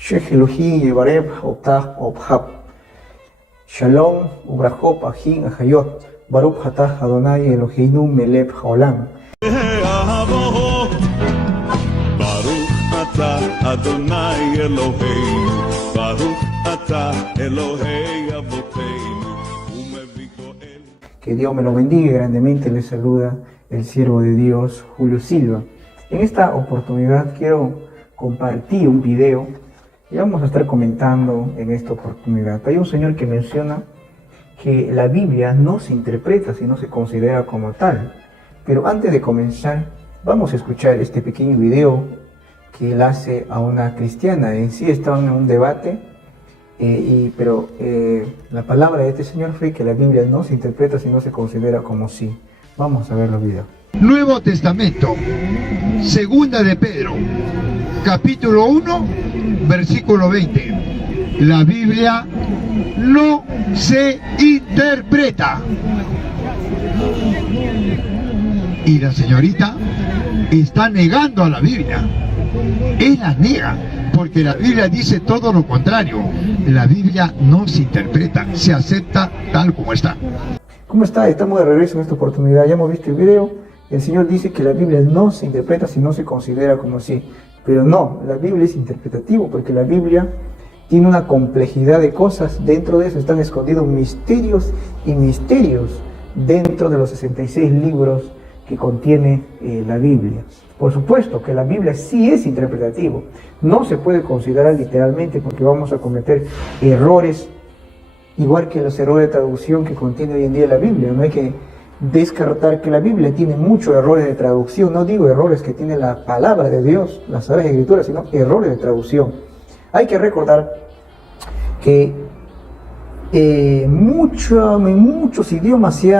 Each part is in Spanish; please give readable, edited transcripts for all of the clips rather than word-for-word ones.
Shech Elohim Yevareb Otah Obhab Shalom Ubrachop Ahin Ahayot Baruch Atah Adonai Eloheinu Melech Haolam. Baruch Atah Adonai Eloheinu Baruch Atah Elohei Avoteinu Umeviko El. Que Dios me lo bendiga grandemente. Les saluda el siervo de Dios, Julio Silva. En esta oportunidad quiero compartir un video y vamos a estar comentando en esta oportunidad. Hay un señor que menciona que la Biblia no se interpreta, sino se considera como tal. Pero antes de comenzar, vamos a escuchar este pequeño video que él hace a una cristiana. En sí estaban en un debate, pero la palabra de este señor fue que la Biblia no se interpreta, sino se considera como sí. Vamos a ver los videos. Nuevo Testamento, Segunda de Pedro, capítulo 1, versículo 20. La Biblia no se interpreta. Y la señorita está negando a la Biblia. Él la niega, porque la Biblia dice todo lo contrario. La Biblia no se interpreta, se acepta tal como está. ¿Cómo está? Estamos de regreso en esta oportunidad. Ya hemos visto el video. El Señor dice que la Biblia no se interpreta si no se considera como sí. Pero no, la Biblia es interpretativo porque la Biblia tiene una complejidad de cosas. Dentro de eso están escondidos misterios y misterios dentro de los 66 libros que contiene la Biblia. Por supuesto que la Biblia sí es interpretativo. No se puede considerar literalmente porque vamos a cometer errores, igual que los errores de traducción que contiene hoy en día la Biblia. No hay que descartar que la Biblia tiene muchos errores de traducción. No digo errores que tiene la palabra de Dios, las Sagradas Escrituras, sino errores de traducción. Hay que recordar que en muchos idiomas se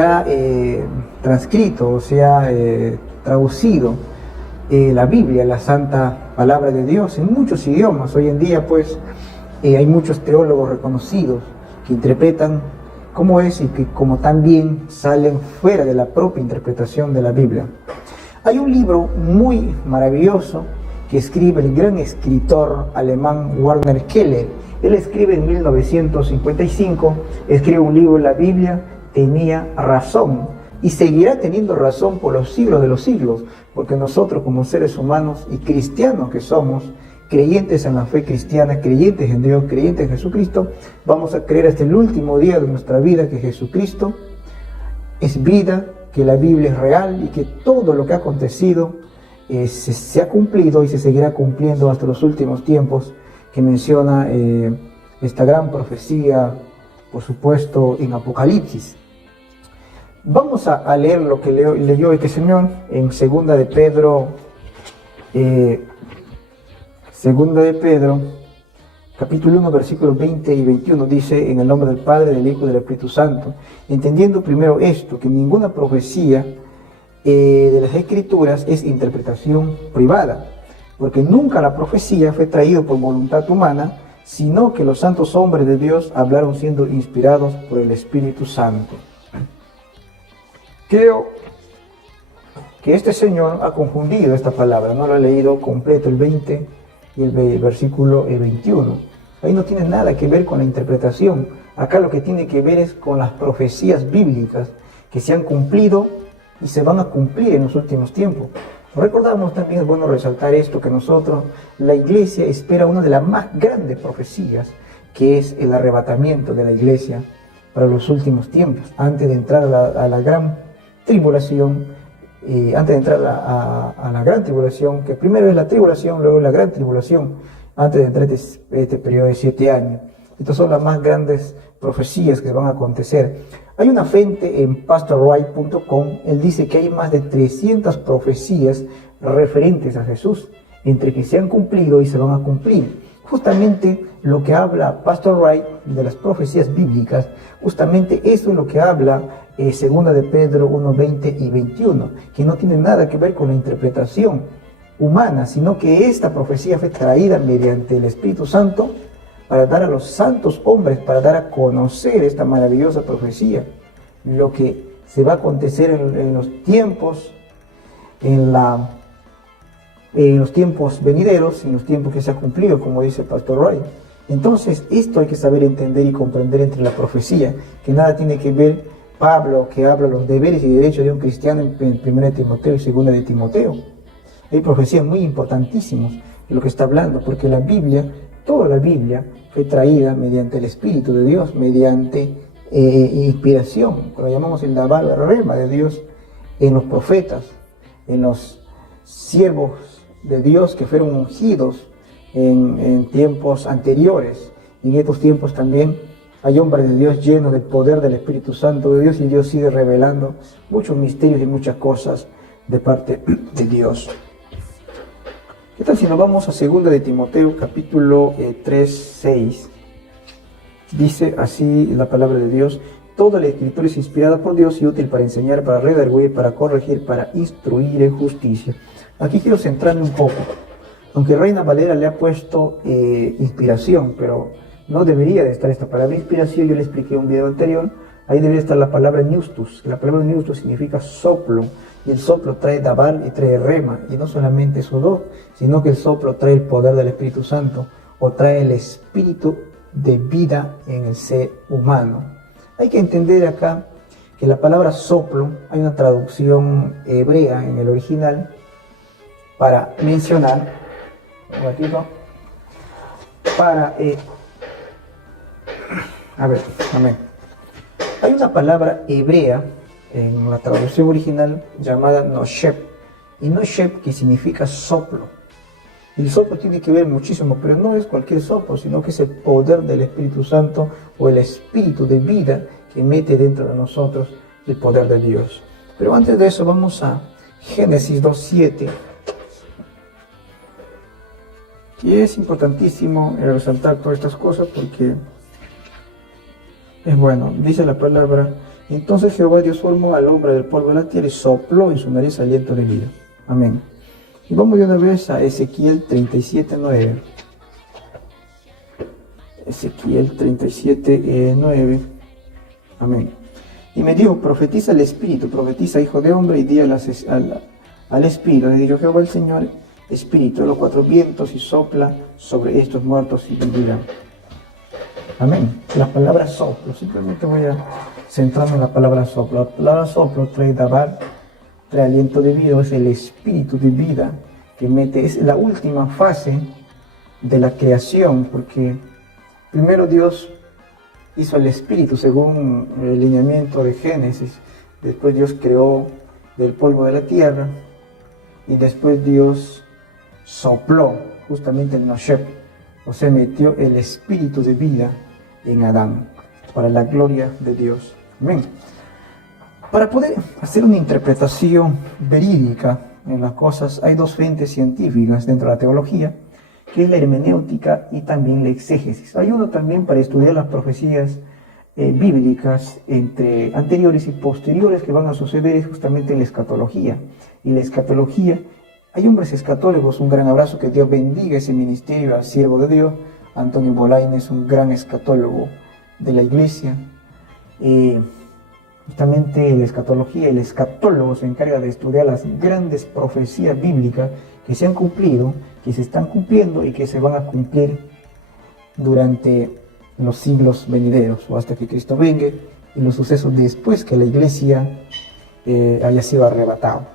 ha transcrito o se ha traducido la Biblia, la santa palabra de Dios, en muchos idiomas. Hoy en día pues hay muchos teólogos reconocidos que interpretan cómo es y que como también salen fuera de la propia interpretación de la Biblia. Hay un libro muy maravilloso que escribe el gran escritor alemán Werner Keller. Él escribe en 1955, escribe un libro: La Biblia tenía razón y seguirá teniendo razón por los siglos de los siglos, porque nosotros como seres humanos y cristianos que somos, creyentes en la fe cristiana, creyentes en Dios, creyentes en Jesucristo, vamos a creer hasta el último día de nuestra vida que Jesucristo es vida, que la Biblia es real y que todo lo que ha acontecido se ha cumplido y se seguirá cumpliendo hasta los últimos tiempos, que menciona esta gran profecía, por supuesto, en Apocalipsis. Vamos a leer lo que leyó este señor en Segunda de Pedro, capítulo 1, versículos 20 y 21, dice: en el nombre del Padre, del Hijo y del Espíritu Santo, entendiendo primero esto, que ninguna profecía de las Escrituras es interpretación privada, porque nunca la profecía fue traída por voluntad humana, sino que los santos hombres de Dios hablaron siendo inspirados por el Espíritu Santo. Creo que este señor ha confundido esta palabra, no lo ha leído completo el 20 y el versículo 21. Ahí no tiene nada que ver con la interpretación. Acá lo que tiene que ver es con las profecías bíblicas que se han cumplido y se van a cumplir en los últimos tiempos. Recordamos también, es bueno resaltar esto, que nosotros, la iglesia, espera una de las más grandes profecías, que es el arrebatamiento de la iglesia para los últimos tiempos, antes de entrar a la gran tribulación. Antes de entrar a la gran tribulación, que primero es la tribulación, luego la gran tribulación, antes de entrar este periodo de 7 años. Estas son las más grandes profecías que van a acontecer. Hay una fuente en pastorwright.com, él dice que hay más de 300 profecías referentes a Jesús, entre que se han cumplido y se van a cumplir. Justamente lo que habla Pastor Wright de las profecías bíblicas, justamente eso es lo que habla Segunda de Pedro 1, 20 y 21, que no tiene nada que ver con la interpretación humana, sino que esta profecía fue traída mediante el Espíritu Santo para dar a los santos hombres, para dar a conocer esta maravillosa profecía, lo que se va a acontecer en los tiempos, en la en los tiempos venideros, en los tiempos que se ha cumplido, como dice el Pastor Ray. Entonces, esto hay que saber entender y comprender entre la profecía, que nada tiene que ver Pablo, que habla los deberes y derechos de un cristiano en 1 Timoteo y 2 de Timoteo. Hay profecías muy importantísimas de lo que está hablando, porque la Biblia, toda la Biblia, fue traída mediante el Espíritu de Dios, mediante inspiración, lo llamamos el Dabar Rema de Dios, en los profetas, en los siervos de Dios que fueron ungidos en tiempos anteriores. Y en estos tiempos también hay hombres de Dios llenos del poder del Espíritu Santo de Dios, y Dios sigue revelando muchos misterios y muchas cosas de parte de Dios. ¿Qué tal si nos vamos a 2 de Timoteo capítulo 3, 6? Dice así la palabra de Dios: toda la escritura es inspirada por Dios y útil para enseñar, para redarguir, para corregir, para instruir en justicia. Aquí quiero centrarme un poco. Aunque Reina Valera le ha puesto inspiración, pero no debería de estar esta palabra inspiración. Yo le expliqué en un video anterior, ahí debería estar la palabra Neustus. La palabra Neustus significa soplo, y el soplo trae Dabar y trae Rema, y no solamente esos dos, sino que el soplo trae el poder del Espíritu Santo, o trae el espíritu de vida en el ser humano. Hay que entender acá que la palabra soplo, hay una traducción hebrea en el original para mencionar, un ratito, amén. Hay una palabra hebrea en la traducción original llamada noshep, y noshep que significa soplo. Y el soplo tiene que ver muchísimo, pero no es cualquier soplo, sino que es el poder del Espíritu Santo, o el espíritu de vida que mete dentro de nosotros el poder de Dios. Pero antes de eso vamos a Génesis 2:7, y es importantísimo resaltar todas estas cosas porque es bueno. Dice la palabra: entonces Jehová Dios formó al hombre del polvo de la tierra y sopló en su nariz aliento de vida. Amén. Y vamos de una vez a Ezequiel 37:9. Ezequiel 37:9. Amén. Y me dijo: profetiza el Espíritu, profetiza, hijo de hombre, y di al Espíritu. Le dijo Jehová el Señor: Espíritu de los cuatro vientos, y sopla sobre estos muertos y vivirán. Amén. La palabra soplo, simplemente voy a centrarme en la palabra soplo. La palabra soplo trae Dabar, trae aliento de vida, es el espíritu de vida que mete, es la última fase de la creación, porque primero Dios hizo el espíritu según el lineamiento de Génesis, después Dios creó del polvo de la tierra, y después Dios sopló justamente el noshep, o sea, metió el espíritu de vida en Adán, para la gloria de Dios. Amén. Para poder hacer una interpretación verídica en las cosas, hay dos fuentes científicas dentro de la teología, que es la hermenéutica y también la exégesis. Hay uno también para estudiar las profecías bíblicas entre anteriores y posteriores que van a suceder, es justamente la escatología. Y la escatología, hay hombres escatólogos, un gran abrazo, que Dios bendiga ese ministerio al siervo de Dios. Antonio Bolañez, un gran escatólogo de la iglesia. Justamente la escatología, el escatólogo se encarga de estudiar las grandes profecías bíblicas que se han cumplido, que se están cumpliendo y que se van a cumplir durante los siglos venideros, o hasta que Cristo venga, y los sucesos después que la iglesia haya sido arrebatado.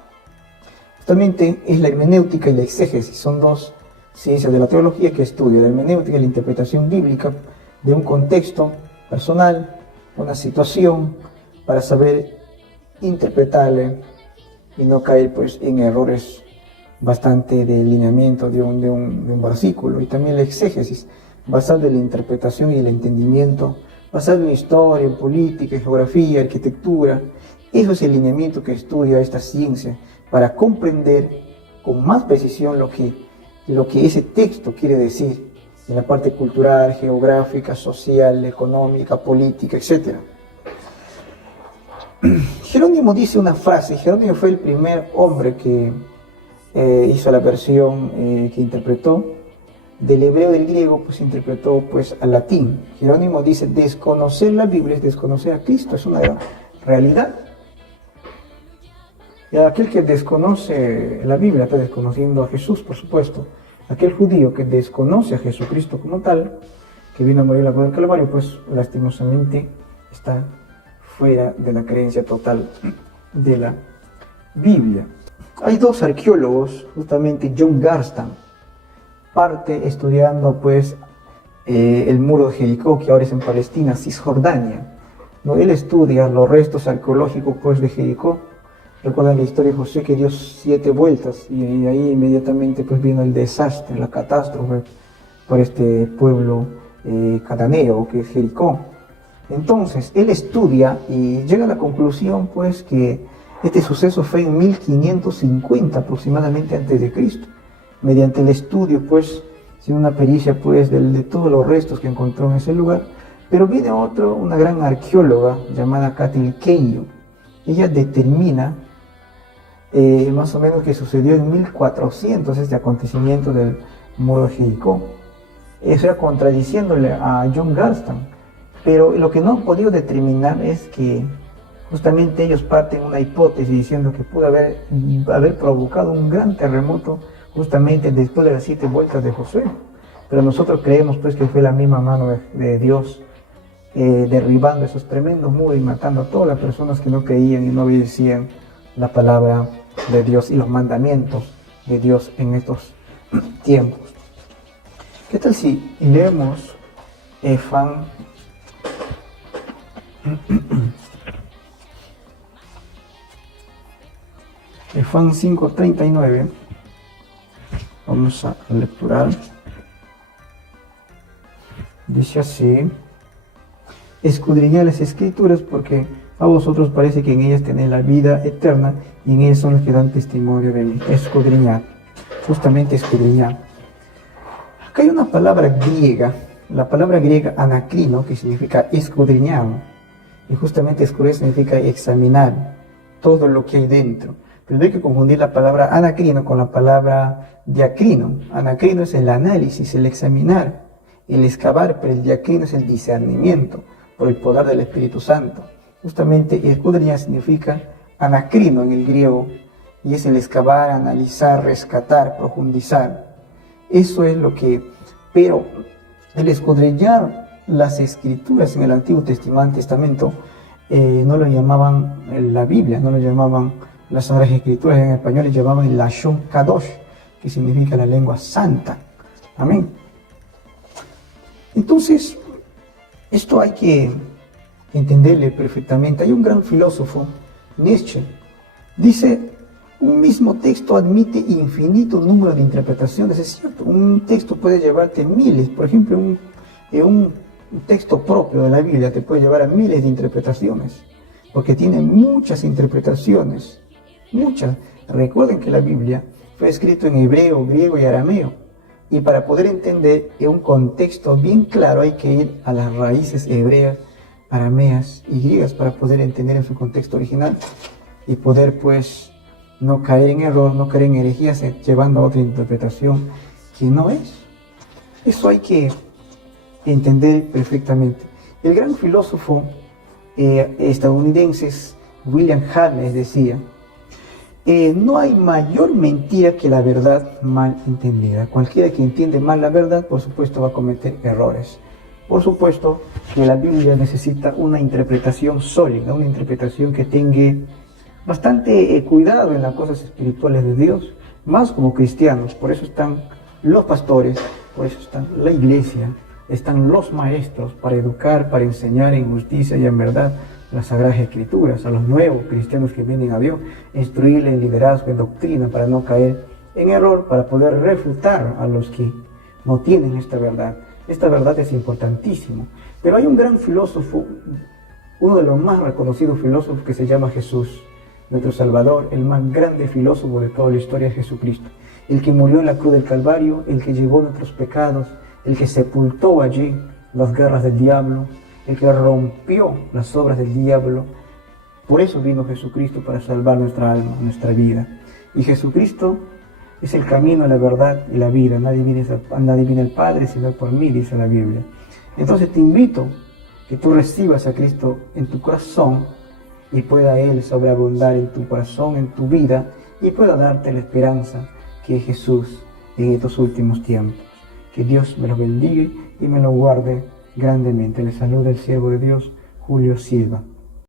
Justamente es la hermenéutica y la exégesis, son dos ciencias de la teología que estudian. La hermenéutica es la interpretación bíblica de un contexto personal, una situación, para saber interpretarle y no caer pues en errores bastante de lineamiento de un versículo. Y también la exégesis, basado en la interpretación y el entendimiento, basado en historia, en política, en geografía, arquitectura. Eso es el lineamiento que estudia esta ciencia, para comprender con más precisión lo que ese texto quiere decir en la parte cultural, geográfica, social, económica, política, etc. Jerónimo dice una frase. Jerónimo fue el primer hombre que hizo la versión que interpretó del hebreo del griego, pues interpretó pues al latín. Jerónimo dice: desconocer la Biblia es desconocer a Cristo, es una realidad. Y aquel que desconoce la Biblia está desconociendo a Jesús, por supuesto. Aquel judío que desconoce a Jesucristo como tal, que vino a morir en la cruz del Calvario, pues lastimosamente está fuera de la creencia total de la Biblia. Hay dos arqueólogos, justamente John Garstan, parte estudiando pues el muro de Jericó, que ahora es en Palestina, Cisjordania, ¿no? Él estudia los restos arqueológicos pues de Jericó. Recuerdan la historia de José, que dio 7 vueltas y ahí inmediatamente pues vino el desastre, la catástrofe por este pueblo cananeo que es Jericó. Entonces él estudia y llega a la conclusión pues que este suceso fue en 1550 aproximadamente antes de Cristo. Mediante el estudio pues, sin una pericia pues de todos los restos que encontró en ese lugar. Pero viene una gran arqueóloga llamada Kathleen Kenyon. Ella determina más o menos que sucedió en 1400 este acontecimiento del muro de Jericó. Eso era contradiciéndole a John Garstan. Pero lo que no han podido determinar es que justamente ellos parten una hipótesis diciendo que pudo haber provocado un gran terremoto justamente después de las 7 vueltas de Josué. Pero nosotros creemos pues que fue la misma mano de Dios derribando esos tremendos muros y matando a todas las personas que no creían y no obedecían la palabra de Dios y los mandamientos de Dios en estos tiempos. ¿Qué tal si leemos Efán Efán 5:39? Vamos a lecturar. Dice así: escudriñad las escrituras, porque a vosotros parece que en ellas tenéis la vida eterna, y en ellas son las que dan testimonio de mí. Escudriñad, justamente escudriñad. Acá hay una palabra griega, la palabra griega anacrino, que significa escudriñar, y justamente escudriñar significa examinar todo lo que hay dentro. Pero no hay que confundir la palabra anacrino con la palabra diacrino. Anacrino es el análisis, el examinar, el excavar, pero el diacrino es el discernimiento por el poder del Espíritu Santo. Justamente escudriñar significa anacrino en el griego, y es el excavar, analizar, rescatar, profundizar. Eso es lo que... Pero el escudriñar las escrituras en el Antiguo Testamento no lo llamaban la Biblia, no lo llamaban las Sagradas Escrituras, en español le llamaban el Lashon Kadosh, que significa la lengua santa. Amén. Entonces, esto hay que entenderle perfectamente. Hay un gran filósofo, Nietzsche, dice: un mismo texto admite infinito número de interpretaciones. Es cierto, un texto puede llevarte miles. Por ejemplo, un texto propio de la Biblia te puede llevar a miles de interpretaciones, porque tiene muchas interpretaciones, muchas. Recuerden que la Biblia fue escrito en hebreo, griego y arameo, y para poder entender en un contexto bien claro hay que ir a las raíces hebreas, arameas y griegas para poder entender en su contexto original y poder pues no caer en error, no caer en herejías llevando a otra interpretación que no es. Eso hay que entender perfectamente. El gran filósofo estadounidense William James decía: no hay mayor mentira que la verdad mal entendida. Cualquiera que entiende mal la verdad, por supuesto, va a cometer errores. Por supuesto que la Biblia necesita una interpretación sólida, una interpretación que tenga bastante cuidado en las cosas espirituales de Dios, más como cristianos. Por eso están los pastores, por eso están la iglesia, están los maestros para educar, para enseñar en justicia y en verdad las Sagradas Escrituras, a los nuevos cristianos que vienen a Dios, instruirles en liderazgo, en doctrina, para no caer en error, para poder refutar a los que no tienen esta verdad. Esta verdad es importantísima. Pero hay un gran filósofo, uno de los más reconocidos filósofos, que se llama Jesús, nuestro Salvador, el más grande filósofo de toda la historia es Jesucristo, el que murió en la cruz del Calvario, el que llevó nuestros pecados, el que sepultó allí las garras del diablo, el que rompió las obras del diablo. Por eso vino Jesucristo, para salvar nuestra alma, nuestra vida. Y Jesucristo es el camino, la verdad y la vida. Nadie viene al Padre sino por mí, dice la Biblia. Entonces te invito que tú recibas a Cristo en tu corazón y pueda Él sobreabundar en tu corazón, en tu vida, y pueda darte la esperanza que es Jesús en estos últimos tiempos. Que Dios me lo bendiga y me lo guarde grandemente. Le saluda el siervo de Dios, Julio Silva.